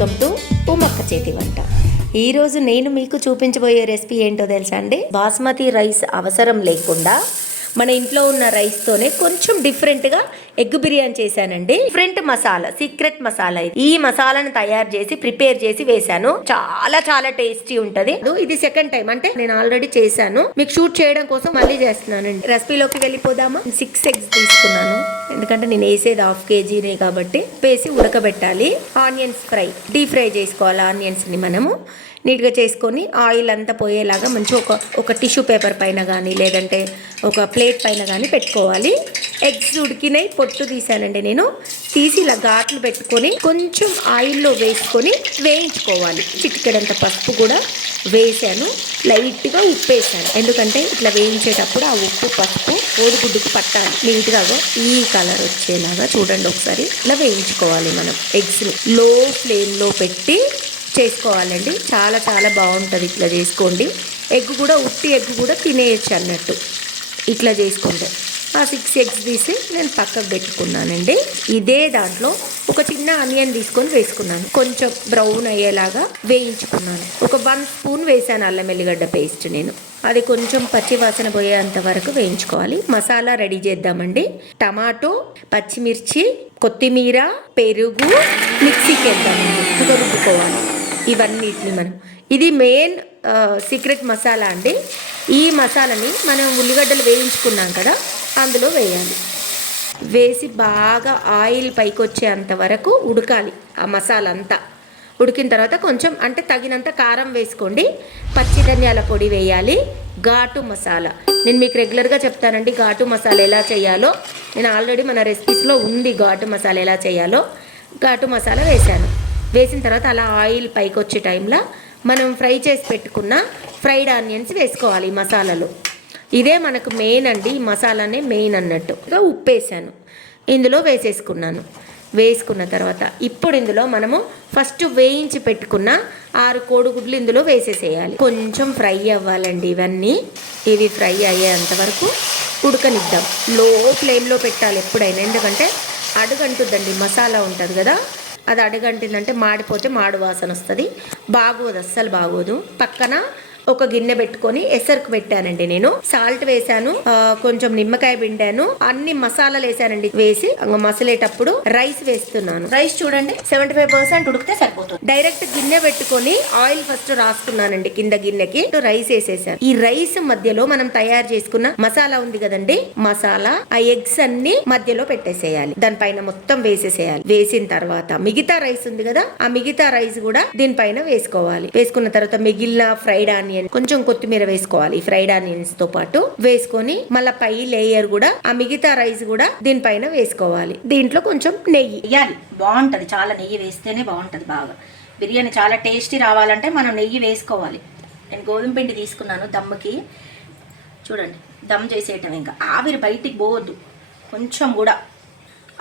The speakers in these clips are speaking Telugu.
వెల్కమ్ టు ఉమక్క చేతి వంట. ఈరోజు నేను మీకు చూపించబోయే రెసిపీ ఏంటో తెలుసా అండి? బాస్మతి రైస్ అవసరం లేకుండా మన ఇంట్లో ఉన్న రైస్తోనే కొంచెం డిఫరెంట్గా ఎగ్ బిర్యానీ చేశానండి. Different masala, secret masala. ఈ మసాలాను తయారు చేసి ప్రిపేర్ చేసి వేశాను. చాలా చాలా టేస్టీ ఉంటది. ఇది సెకండ్ టైం, అంటే నేను ఆల్రెడీ చేశాను, మీకు షూట్ చేయడం కోసం మళ్ళీ చేస్తున్నానండి. రెసిపీలోకి వెళ్ళిపోదామా? 6 eggs తీసుకున్నాను, ఎందుకంటే నేను వేసేది 1/2 kg కాబట్టి. వేసి ఉడకబెట్టాలి. ఆనియన్స్ డీప్ ఫ్రై చేసుకోవాలి. ఆనియన్స్ ని మనము నీట్గా చేసుకొని ఆయిల్ అంతా పోయేలాగా మంచి ఒక టిష్యూ పేపర్ పైన కానీ లేదంటే ఒక ప్లేట్ పైన కానీ పెట్టుకోవాలి. ఎగ్స్ ఉడికినాయి, పొట్టు తీసానండి నేను. తీసి ఇలా ఘాట్లు పెట్టుకొని కొంచెం ఆయిల్లో వేసుకొని వేయించుకోవాలి. చిటికెడంత పసుపు కూడా వేసాను, లైట్గా ఉప్పు వేసాను, ఎందుకంటే ఇట్లా వేయించేటప్పుడు ఆ ఉప్పు పసుపు కోడిగుడ్డుకు పట్టాలి. నీట్గా ఈ కలర్ వచ్చేలాగా చూడండి ఒకసారి. ఇలా వేయించుకోవాలి మనం ఎగ్స్ని. లో ఫ్లేమ్లో పెట్టి చేసుకోవాలండి. చాలా చాలా బాగుంటుంది. ఇట్లా చేసుకోండి. ఎగ్ కూడా ఉట్టి ఎగ్ కూడా తినేయచ్చు అన్నట్టు ఇట్లా చేసుకుంటే. ఆ 6 eggs తీసి నేను పక్కకు పెట్టుకున్నానండి. ఇదే దాంట్లో ఒక చిన్న ఆనియన్ తీసుకొని వేసుకున్నాను. కొంచెం బ్రౌన్ అయ్యేలాగా వేయించుకున్నాను. ఒక 1 spoon వేసాను అల్లం వెల్లిగడ్డ పేస్ట్. నేను అది కొంచెం పచ్చి వాసన పోయేంత వరకు వేయించుకోవాలి. మసాలా రెడీ చేద్దామండి. టమాటో, పచ్చిమిర్చి, కొత్తిమీర, పెరుగు మిక్సీకి వేద్దామండి. రుబ్బుకోవాలి ఇవన్నిటిని మనం. ఇది మెయిన్ సీక్రెట్ మసాలా అండి. ఈ మసాలాని మనం ఉల్లిగడ్డలు వేయించుకున్నాం కదా, అందులో వేయాలి. వేసి బాగా ఆయిల్ పైకి వచ్చేంత వరకు ఉడకాలి. ఆ మసాలా అంతా ఉడికిన తర్వాత కొంచెం అంటే తగినంత కారం వేసుకోండి. పచ్చి ధనియాల పొడి వేయాలి. ఘాటు మసాలా నేను మీకు రెగ్యులర్గా చెప్తానండి. ఘాటు మసాలా ఎలా చేయాలో నేను ఆల్రెడీ మన రెసిపీస్లో ఉంది. ఘాటు మసాలా ఎలా చేయాలో ఘాటు మసాలా వేసాను. వేసిన తర్వాత అలా ఆయిల్ పైకి వచ్చే టైంలో మనం ఫ్రై చేసి పెట్టుకున్న ఫ్రైడ్ ఆనియన్స్ వేసుకోవాలి ఈ మసాలాలో. ఇదే మనకు మెయిన్ అండి. ఈ మసాలానే మెయిన్ అన్నట్టు. ఉప్పు వేసాను, ఇందులో వేసేసుకున్నాను. వేసుకున్న తర్వాత ఇప్పుడు ఇందులో మనము ఫస్ట్ వేయించి పెట్టుకున్న 6 కోడిగుడ్లు ఇందులో వేసేసేయాలి. కొంచెం ఫ్రై అవ్వాలండి ఇవన్నీ. ఇవి ఫ్రై అయ్యేంత వరకు ఉడకనిద్దాం. లో ఫ్లేమ్లో పెట్టాలి ఎప్పుడైనా, ఎందుకంటే అడుగంటుందండి. మసాలా ఉంటుంది కదా, అది అడుగంటిందంటే మాడిపోతే మాడు వాసన వస్తుంది. బాగోదు, అస్సలు బాగోదు. పక్కన ఒక గిన్నె పెట్టుకొని ఎసరుకు పెట్టానండి. నేను సాల్ట్ వేసాను, కొంచెం నిమ్మకాయ పిండాను, అన్ని మసాలాలు వేసానండి. వేసి మసలేటప్పుడు రైస్ వేస్తున్నాను. రైస్ చూడండి 75% ఉడికితే సరిపోతుంది. డైరెక్ట్ గిన్నె పెట్టుకొని ఆయిల్ ఫస్ట్ రాసుకున్నానండి కింద గిన్నెకి. రైస్ వేసేసాను. ఈ రైస్ మధ్యలో మనం తయారు చేసుకున్న మసాలా ఉంది కదండి, మసాలా ఆ ఎగ్స్ అన్ని మధ్యలో పెట్టేసేయాలి. దానిపైన మొత్తం వేసేసేయాలి. వేసిన తర్వాత మిగతా రైస్ ఉంది కదా, ఆ మిగతా రైస్ కూడా దీనిపైన వేసుకోవాలి. వేసుకున్న తర్వాత మిగిలిన ఫ్రైడ్ ఆనియన్, కొంచెం కొత్తిమీర వేసుకోవాలి. ఫ్రైడ్ ఆనియన్స్ తో పాటు వేసుకొని మళ్ళీ పై లేయర్ కూడా ఆ మిగతా రైస్ కూడా దీనిపైన వేసుకోవాలి. దీంట్లో కొంచెం నెయ్యి వేయాలి. బాగుంటది, చాలా నెయ్యి వేస్తేనే బాగుంటది. బాగా బిర్యానీ చాలా టేస్టీ రావాలంటే మనం నెయ్యి వేసుకోవాలి. నేను గోధుమ పిండి తీసుకున్నాను దమ్ముకి. చూడండి, దమ్ చేసేయటం. ఇంకా ఆవిరి బయటికి పోవద్దు. కొంచెం కూడా,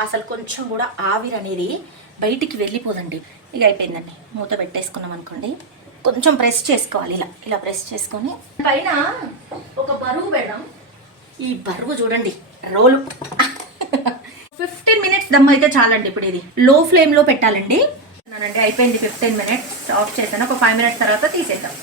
అసలు కొంచెం కూడా ఆవిరి అనేది బయటికి వెళ్ళిపోదండి. ఇక అయిపోయిందండి. మూత పెట్టేసుకున్నాం అనుకోండి. కొంచెం ప్రెస్ చేసుకోవాలి. ఇలా ప్రెస్ చేసుకొని పైన ఒక బరువు పెడదాం. ఈ బరువు చూడండి, రోలు 15 minutes దమ్ అయితే చాలండి. ఇప్పుడు ఇది లో ఫ్లేమ్లో పెట్టాలండి. అయిపోయింది 15 minutes. ఆఫ్ చేశాను. ఒక 5 minutes తర్వాత తీసేద్దాం.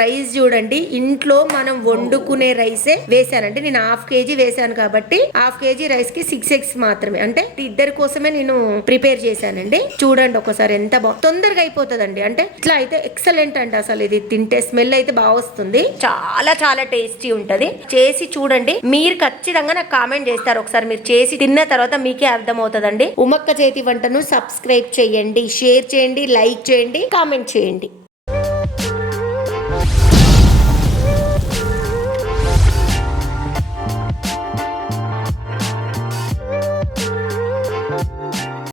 రైస్ చూడండి, ఇంట్లో మనం వండుకునే రైసే వేసానండి. నేను 1/2 kg వేసాను కాబట్టి 1/2 kg రైస్ కి 6 eggs మాత్రమే, అంటే ఇద్దరి కోసమే నేను ప్రిపేర్ చేశానండి. చూడండి ఒకసారి ఎంత తొందరగా అయిపోతుందండి. అంటే ఇట్లా అయితే ఎక్సలెంట్ అండి. అసలు ఇది తింటే స్మెల్ అయితే బాగా వస్తుంది. చాలా చాలా టేస్టీ ఉంటది. చేసి చూడండి. మీరు ఖచ్చితంగా నాకు కామెంట్ చేస్తారు. ఒకసారి మీరు చేసి తిన్న తర్వాత మీకే అర్థమవుతుందండి. ఉమక్క చేతి వంటను సబ్స్క్రైబ్ చేయండి, షేర్ చేయండి, లైక్ చేయండి, కామెంట్ చేయండి.